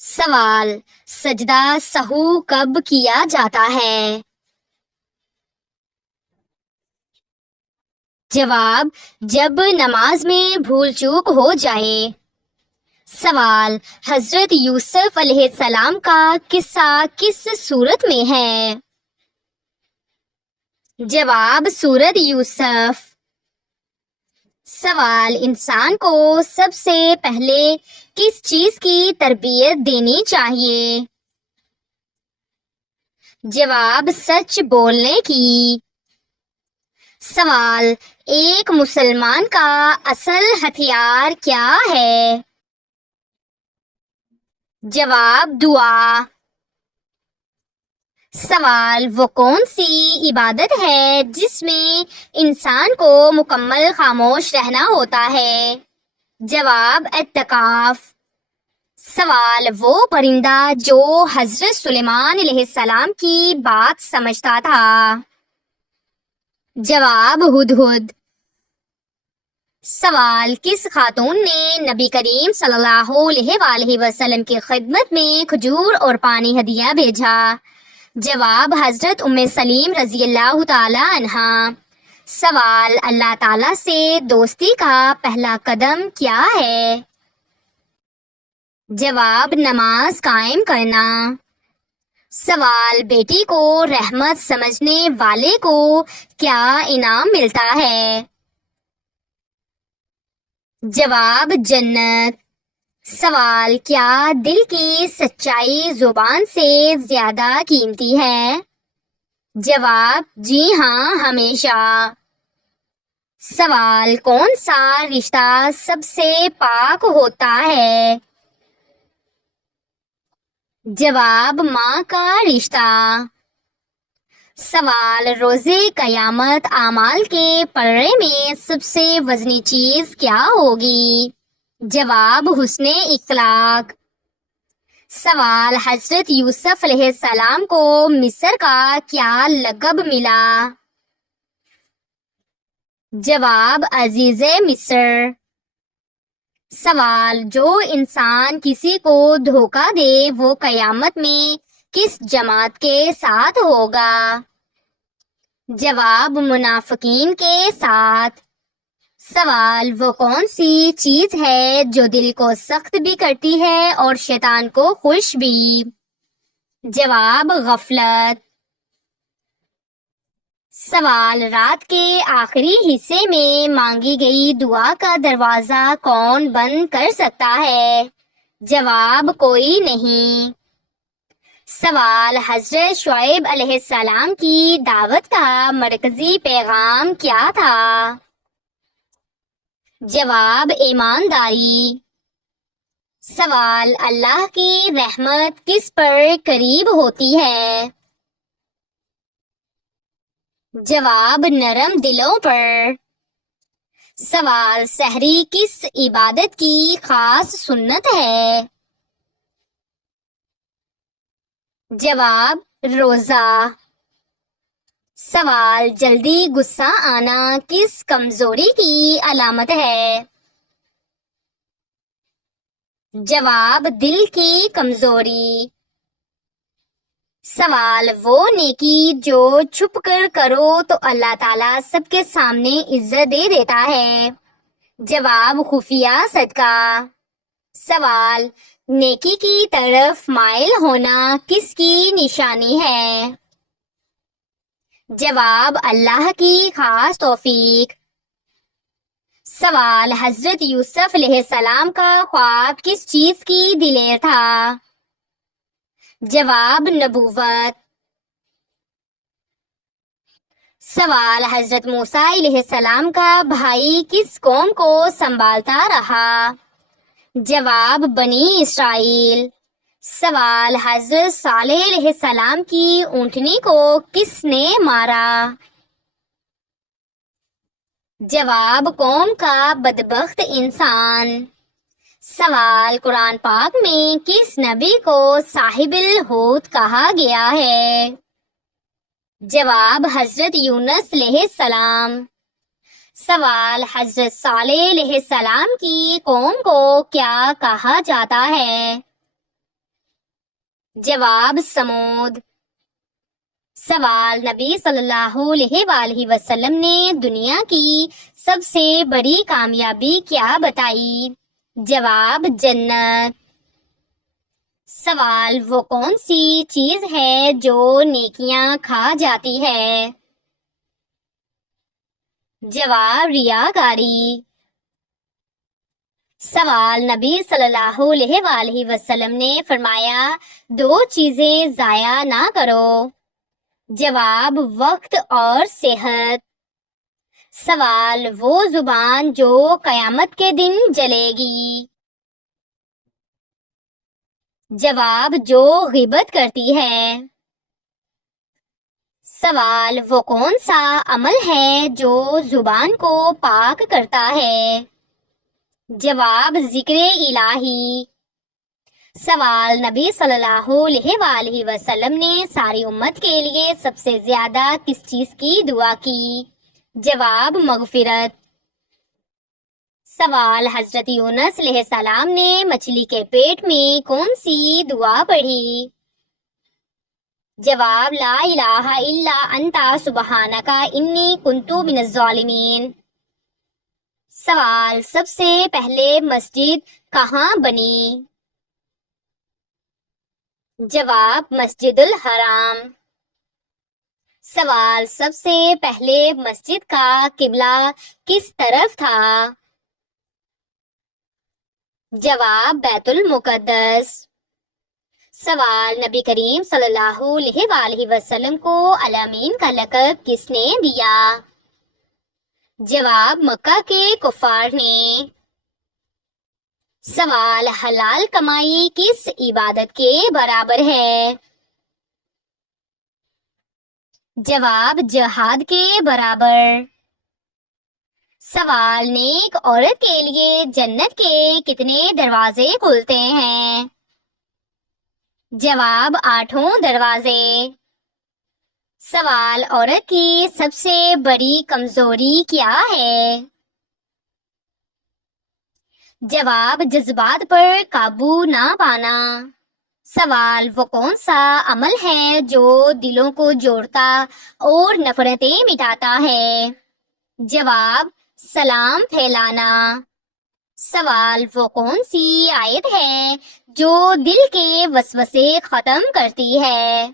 سوال: سجدہ سہو کب کیا جاتا ہے؟ جواب: جب نماز میں بھول چوک ہو جائے۔ سوال: حضرت یوسف علیہ السلام کا قصہ کس سورت میں ہے؟ جواب: سورت یوسف۔ سوال: انسان کو سب سے پہلے کس چیز کی تربیت دینی چاہیے؟ جواب: سچ بولنے کی۔ سوال: ایک مسلمان کا اصل ہتھیار کیا ہے؟ جواب: دعا۔ سوال: وہ کون سی عبادت ہے جس میں انسان کو مکمل خاموش رہنا ہوتا ہے؟ جواب: اعتکاف۔ سوال: وہ پرندہ جو حضرت سلیمان علیہ السلام کی بات سمجھتا تھا؟ جواب: ہدہد۔ سوال: کس خاتون نے نبی کریم صلی اللہ علیہ وآلہ وسلم کی خدمت میں کھجور اور پانی ہدیہ بھیجا؟ جواب: حضرت ام سلیم رضی اللہ تعالی عنہا۔ سوال: اللہ تعالی سے دوستی کا پہلا قدم کیا ہے؟ جواب: نماز قائم کرنا۔ سوال: بیٹی کو رحمت سمجھنے والے کو کیا انعام ملتا ہے؟ جواب: جنت۔ سوال: کیا دل کی سچائی زبان سے زیادہ قیمتی ہے؟ جواب: جی ہاں، ہمیشہ۔ سوال: کون سا رشتہ سب سے پاک ہوتا ہے؟ جواب: ماں کا رشتہ۔ سوال: روز قیامت اعمال کے پلڑے میں سب سے وزنی چیز کیا ہوگی؟ جواب: حسن اخلاق۔ سوال: حضرت یوسف علیہ السلام کو مصر کا کیا لقب ملا؟ جواب: عزیز مصر۔ سوال: جو انسان کسی کو دھوکہ دے وہ قیامت میں کس جماعت کے ساتھ ہوگا؟ جواب: منافقین کے ساتھ۔ سوال: وہ کون سی چیز ہے جو دل کو سخت بھی کرتی ہے اور شیطان کو خوش بھی؟ جواب: غفلت۔ سوال: رات کے آخری حصے میں مانگی گئی دعا کا دروازہ کون بند کر سکتا ہے؟ جواب: کوئی نہیں۔ سوال: حضرت شعیب علیہ السلام کی دعوت کا مرکزی پیغام کیا تھا؟ جواب: ایمانداری۔ سوال: اللہ کی رحمت کس پر قریب ہوتی ہے؟ جواب: نرم دلوں پر۔ سوال: سحری کس عبادت کی خاص سنت ہے؟ جواب: روزہ۔ سوال: جلدی غصہ آنا کس کمزوری کی علامت ہے؟ جواب: دل کی کمزوری۔ سوال: وہ نیکی جو چھپ کر کرو تو اللہ تعالیٰ سب کے سامنے عزت دے دیتا ہے؟ جواب: خفیہ صدقہ۔ سوال: نیکی کی طرف مائل ہونا کس کی نشانی ہے؟ جواب: اللہ کی خاص توفیق۔ سوال: حضرت یوسف علیہ السلام کا خواب کس چیز کی دلیر تھا؟ جواب: نبوت۔ سوال: حضرت موسیٰ علیہ السلام کا بھائی کس قوم کو سنبھالتا رہا؟ جواب: بنی اسرائیل۔ سوال: حضرت صالح علیہ السلام کی اونٹنی کو کس نے مارا؟ جواب: قوم کا بدبخت انسان۔ سوال: قرآن پاک میں کس نبی کو صاحب الحوت کہا گیا ہے؟ جواب: حضرت یونس علیہ السلام۔ سوال: حضرت صالح علیہ السلام کی قوم کو کیا کہا جاتا ہے؟ جواب سمود۔ سوال، نبی صلی اللہ علیہ وآلہ وسلم نے دنیا کی سب سے بڑی کامیابی کیا بتائی؟ جواب جنت۔ سوال، وہ کون سی چیز ہے جو نیکیاں کھا جاتی ہے؟ جواب ریاکاری۔ سوال، نبی صلی اللہ علیہ وآلہ وسلم نے فرمایا 2 چیزیں ضائع نہ کرو۔ جواب وقت اور صحت۔ سوال، وہ زبان جو قیامت کے دن جلے گی؟ جواب جو غیبت کرتی ہے۔ سوال، وہ کون سا عمل ہے جو زبان کو پاک کرتا ہے؟ جواب ذکر الہی۔ سوال، نبی صلی اللہ علیہ وآلہ وسلم نے ساری امت کے لیے سب سے زیادہ کس چیز کی دعا کی؟ جواب مغفرت۔ سوال، حضرت یونس علیہ السلام نے مچھلی کے پیٹ میں کون سی دعا پڑھی؟ جواب لا الہ الا انت سبحانک انی کنت من الظالمین۔ سوال، سب سے پہلے مسجد کہاں بنی؟ جواب مسجد الحرام۔ سوال، سب سے پہلے مسجد کا قبلہ کس طرف تھا؟ جواب بیت المقدس۔ سوال، نبی کریم صلی اللہ علیہ وآلہ وسلم کو الامین کا لقب کس نے دیا؟ جواب مکہ کے کفار نے۔ سوال، حلال کمائی کس عبادت کے برابر ہے؟ جواب جہاد کے برابر۔ سوال، نیک عورت کے لیے جنت کے کتنے دروازے کھلتے ہیں؟ جواب 8 دروازے۔ سوال، عورت کی سب سے بڑی کمزوری کیا ہے؟ جواب جذبات پر قابو نہ پانا۔ سوال، وہ کون سا عمل ہے جو دلوں کو جوڑتا اور نفرتیں مٹاتا ہے؟ جواب سلام پھیلانا۔ سوال، وہ کون سی آیت ہے جو دل کے وسوسے ختم کرتی ہے؟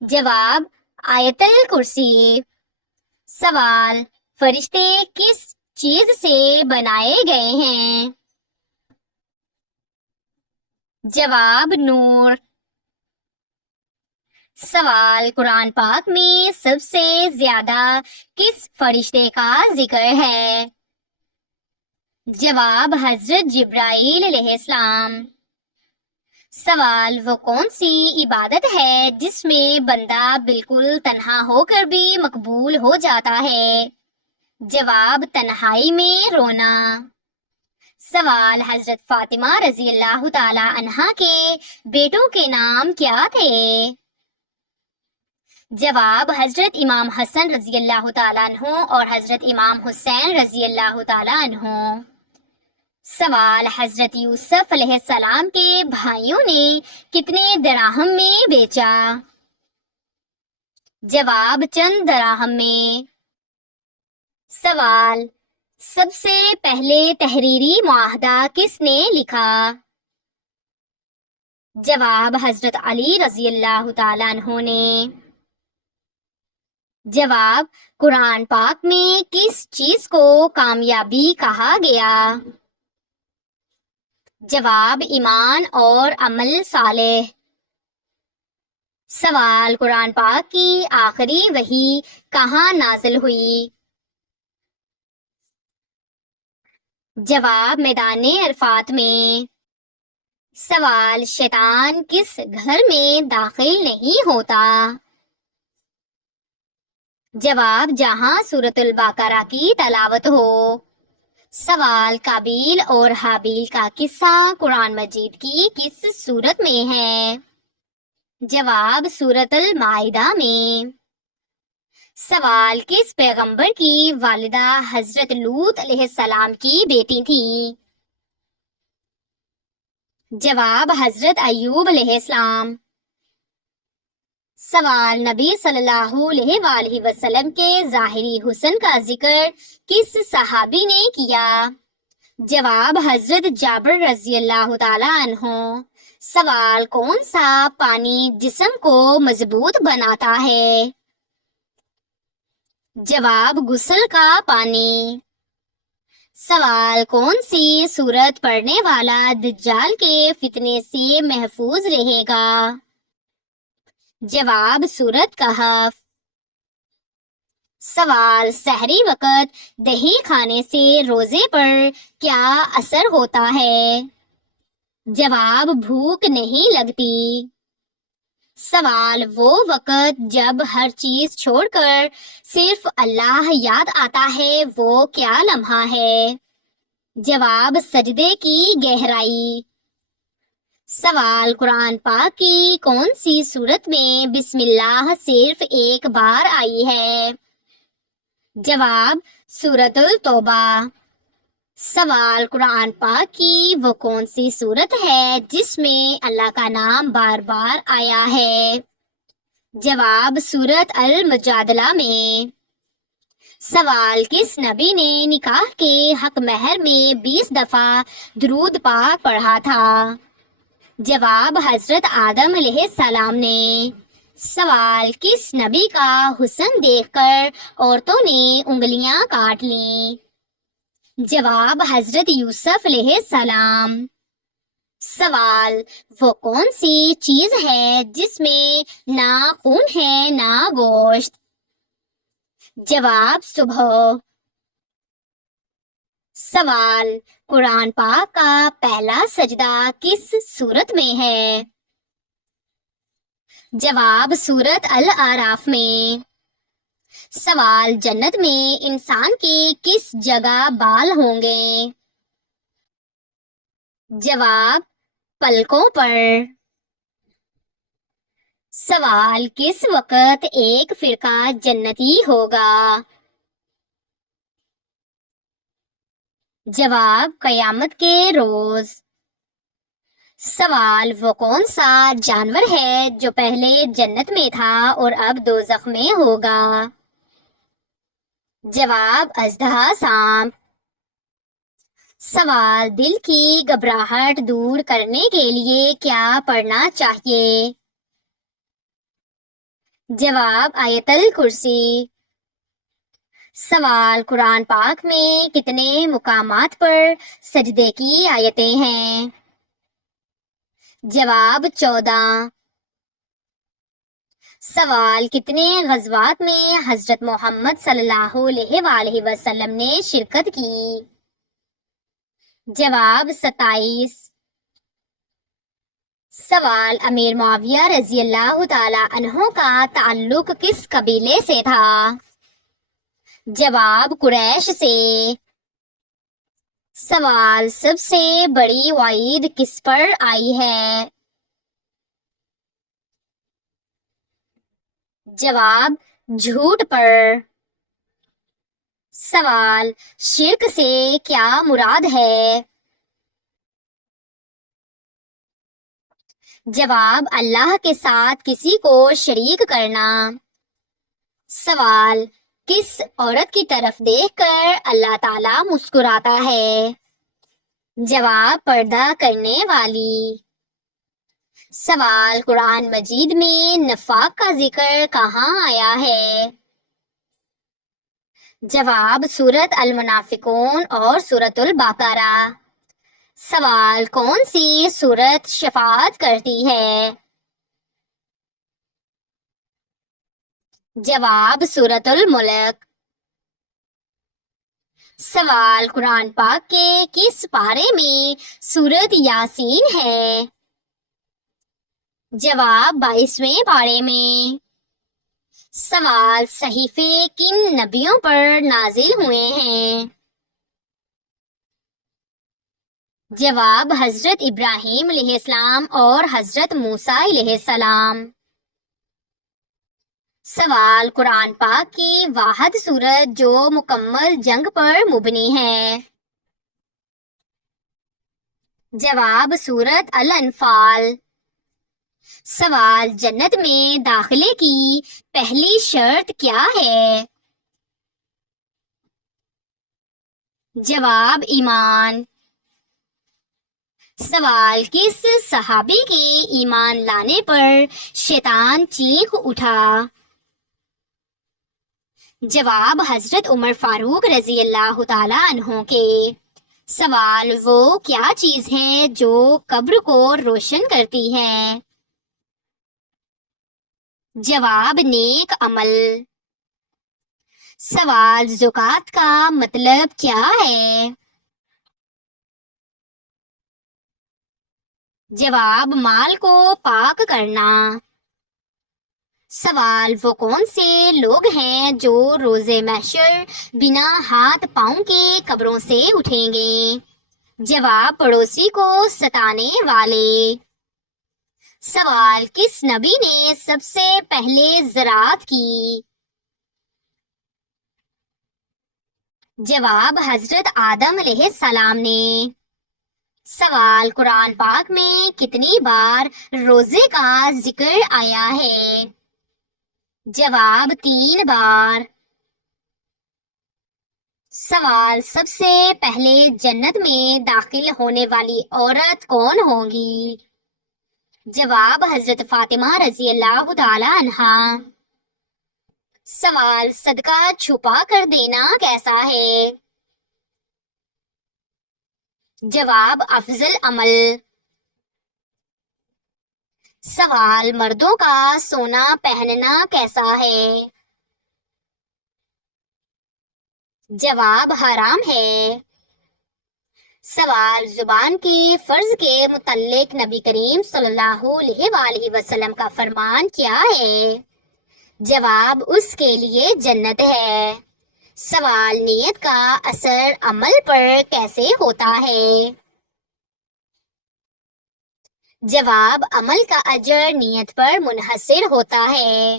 جواب آیت الکرسی۔ سوال، فرشتے کس چیز سے بنائے گئے ہیں؟ جواب نور۔ سوال، قرآن پاک میں سب سے زیادہ کس فرشتے کا ذکر ہے؟ جواب حضرت جبرائیل علیہ السلام۔ سوال، وہ کون سی عبادت ہے جس میں بندہ بالکل تنہا ہو کر بھی مقبول ہو جاتا ہے؟ جواب تنہائی میں رونا۔ سوال، حضرت فاطمہ رضی اللہ تعالی عنہا کے بیٹوں کے نام کیا تھے؟ جواب حضرت امام حسن رضی اللہ تعالیٰ عنہ اور حضرت امام حسین رضی اللہ تعالیٰ عنہ۔ سوال، حضرت یوسف علیہ السلام کے بھائیوں نے کتنے دراہم میں بیچا؟ جواب چند دراہم میں۔ سوال، سب سے پہلے تحریری معاہدہ کس نے لکھا؟ جواب حضرت علی رضی اللہ تعالیٰ عنہ نے۔ جواب، قرآن پاک میں کس چیز کو کامیابی کہا گیا؟ جواب ایمان اور عمل صالح۔ سوال، قرآن پاک کی آخری وحی کہاں نازل ہوئی؟ جواب میدان عرفات میں۔ سوال، شیطان کس گھر میں داخل نہیں ہوتا؟ جواب جہاں سورۃ البقرہ کی تلاوت ہو۔ سوال، قابیل اور حابیل کا قصہ قرآن مجید کی کس سورت میں ہے؟ جواب سورۃ المائدہ میں۔ سوال، کس پیغمبر کی والدہ حضرت لوط علیہ السلام کی بیٹی تھی؟ جواب حضرت ایوب علیہ السلام۔ سوال، نبی صلی اللہ علیہ وآلہ وسلم کے ظاہری حسن کا ذکر کس صحابی نے کیا؟ جواب حضرت جابر رضی اللہ تعالی عنہ۔ سوال، کون سا پانی جسم کو مضبوط بناتا ہے؟ جواب غسل کا پانی۔ سوال، کون سی سورت پڑھنے والا دجال کے فتنے سے محفوظ رہے گا؟ جواب سورت کہف۔ سوال، سحری وقت دہی کھانے سے روزے پر کیا اثر ہوتا ہے؟ جواب بھوک نہیں لگتی۔ سوال، وہ وقت جب ہر چیز چھوڑ کر صرف اللہ یاد آتا ہے وہ کیا لمحہ ہے؟ جواب سجدے کی گہرائی۔ سوال، قرآن پاک کی کون سی سورت میں بسم اللہ صرف ایک بار آئی ہے؟ جواب سورۃ التوبہ۔ سوال، قرآن پاک کی وہ کون سی سورت ہے جس میں اللہ کا نام بار بار آیا ہے؟ جواب سورۃ المجادلہ میں۔ سوال، کس نبی نے نکاح کے حق مہر میں 20 دفعہ درود پاک پڑھا تھا؟ جواب حضرت آدم علیہ السلام نے۔ سوال، کس نبی کا حسن دیکھ کر عورتوں نے انگلیاں کاٹ لیں؟ جواب حضرت یوسف علیہ السلام۔ سوال، وہ کون سی چیز ہے جس میں نہ خون ہے نہ گوشت؟ جواب صبح۔ سوال، قرآن پاک کا پہلا سجدہ کس سورت میں ہے؟ جواب سورت الاعراف میں۔ سوال، جنت میں انسان کے کس جگہ بال ہوں گے؟ جواب پلکوں پر۔ سوال، کس وقت ایک فرقہ جنتی ہوگا؟ جواب قیامت کے روز۔ سوال، وہ کون سا جانور ہے جو پہلے جنت میں تھا اور اب دوزخ میں ہوگا؟ جواب اژدہا سانپ۔ سوال، دل کی گھبراہٹ دور کرنے کے لیے کیا پڑھنا چاہیے؟ جواب آیت الکرسی۔ سوال، قرآن پاک میں کتنے مقامات پر سجدے کی آیتیں ہیں؟ جواب 14۔ سوال، کتنے غزوات میں حضرت محمد صلی اللہ علیہ وآلہ وسلم نے شرکت کی؟ جواب 27۔ سوال، امیر معاویہ رضی اللہ تعالی عنہ کا تعلق کس قبیلے سے تھا؟ جواب قریش سے۔ سوال، سب سے بڑی وعید کس پر آئی ہے؟ جواب جھوٹ پر۔ سوال، شرک سے کیا مراد ہے؟ جواب اللہ کے ساتھ کسی کو شریک کرنا۔ سوال، کس عورت کی طرف دیکھ کر اللہ تعالیٰ مسکراتا ہے؟ جواب پردہ کرنے والی۔ سوال، قرآن مجید میں نفاق کا ذکر کہاں آیا ہے؟ جواب سورۃ المنافقون اور سورۃ البقرہ۔ سوال، کون سی سورت شفاعت کرتی ہے؟ جواب سورۃ الملک۔ سوال، قرآن پاک کے کس پارے میں سورۃ یاسین ہے؟ جواب 22ویں پارے میں۔ سوال، صحیفے کن نبیوں پر نازل ہوئے ہیں؟ جواب حضرت ابراہیم علیہ السلام اور حضرت موسیٰ علیہ السلام۔ سوال، قرآن پاک کی واحد سورت جو مکمل جنگ پر مبنی ہے؟ جواب سورت الانفال۔ سوال جنت میں داخلے کی پہلی شرط کیا ہے؟ جواب ایمان۔ سوال کس صحابی کے ایمان لانے پر شیطان چیخ اٹھا؟ جواب حضرت عمر فاروق رضی اللہ تعالی عنہ کے۔ سوال وہ کیا چیز ہے جو قبر کو روشن کرتی ہے؟ جواب نیک عمل۔ سوال زکوٰۃ کا مطلب کیا ہے؟ جواب مال کو پاک کرنا۔ سوال وہ کون سے لوگ ہیں جو روز محشر بنا ہاتھ پاؤں کے قبروں سے اٹھیں گے؟ جواب پڑوسی کو ستانے والے۔ سوال کس نبی نے سب سے پہلے زراعت کی؟ جواب حضرت آدم علیہ السلام نے۔ سوال قرآن پاک میں کتنی بار روزے کا ذکر آیا ہے؟ جواب 3 بار۔ سوال سب سے پہلے جنت میں داخل ہونے والی عورت کون ہوگی؟ جواب حضرت فاطمہ رضی اللہ تعالی عنہا۔ سوال صدقہ چھپا کر دینا کیسا ہے؟ جواب افضل عمل۔ سوال مردوں کا سونا پہننا کیسا ہے؟ جواب حرام ہے۔ سوال زبان کے فرض کے متعلق نبی کریم صلی اللہ علیہ وآلہ وسلم کا فرمان کیا ہے؟ جواب اس کے لیے جنت ہے۔ سوال نیت کا اثر عمل پر کیسے ہوتا ہے؟ جواب عمل کا اجر نیت پر منحصر ہوتا ہے۔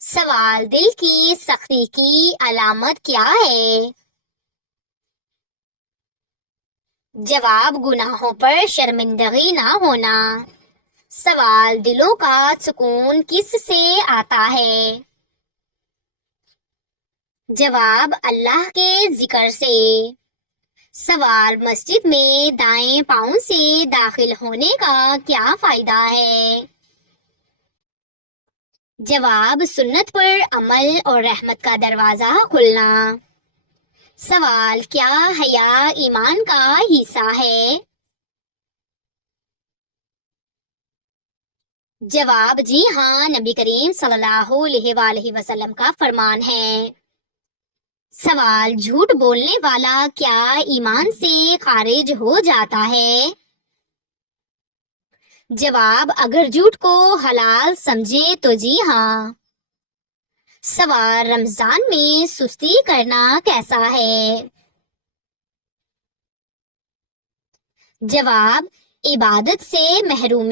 سوال دل کی سختی کی علامت کیا ہے؟ جواب گناہوں پر شرمندگی نہ ہونا۔ سوال دلوں کا سکون کس سے آتا ہے؟ جواب اللہ کے ذکر سے۔ سوال مسجد میں دائیں پاؤں سے داخل ہونے کا کیا فائدہ ہے؟ جواب سنت پر عمل اور رحمت کا دروازہ کھلنا۔ سوال کیا حیا ایمان کا حصہ ہے؟ جواب جی ہاں، نبی کریم صلی اللہ علیہ وآلہ وسلم کا فرمان ہے۔ سوال جھوٹ بولنے والا کیا ایمان سے خارج ہو جاتا ہے؟ جواب اگر جھوٹ کو حلال سمجھے تو جی ہاں۔ سوال رمضان میں سستی کرنا کیسا ہے؟ جواب عبادت سے محروم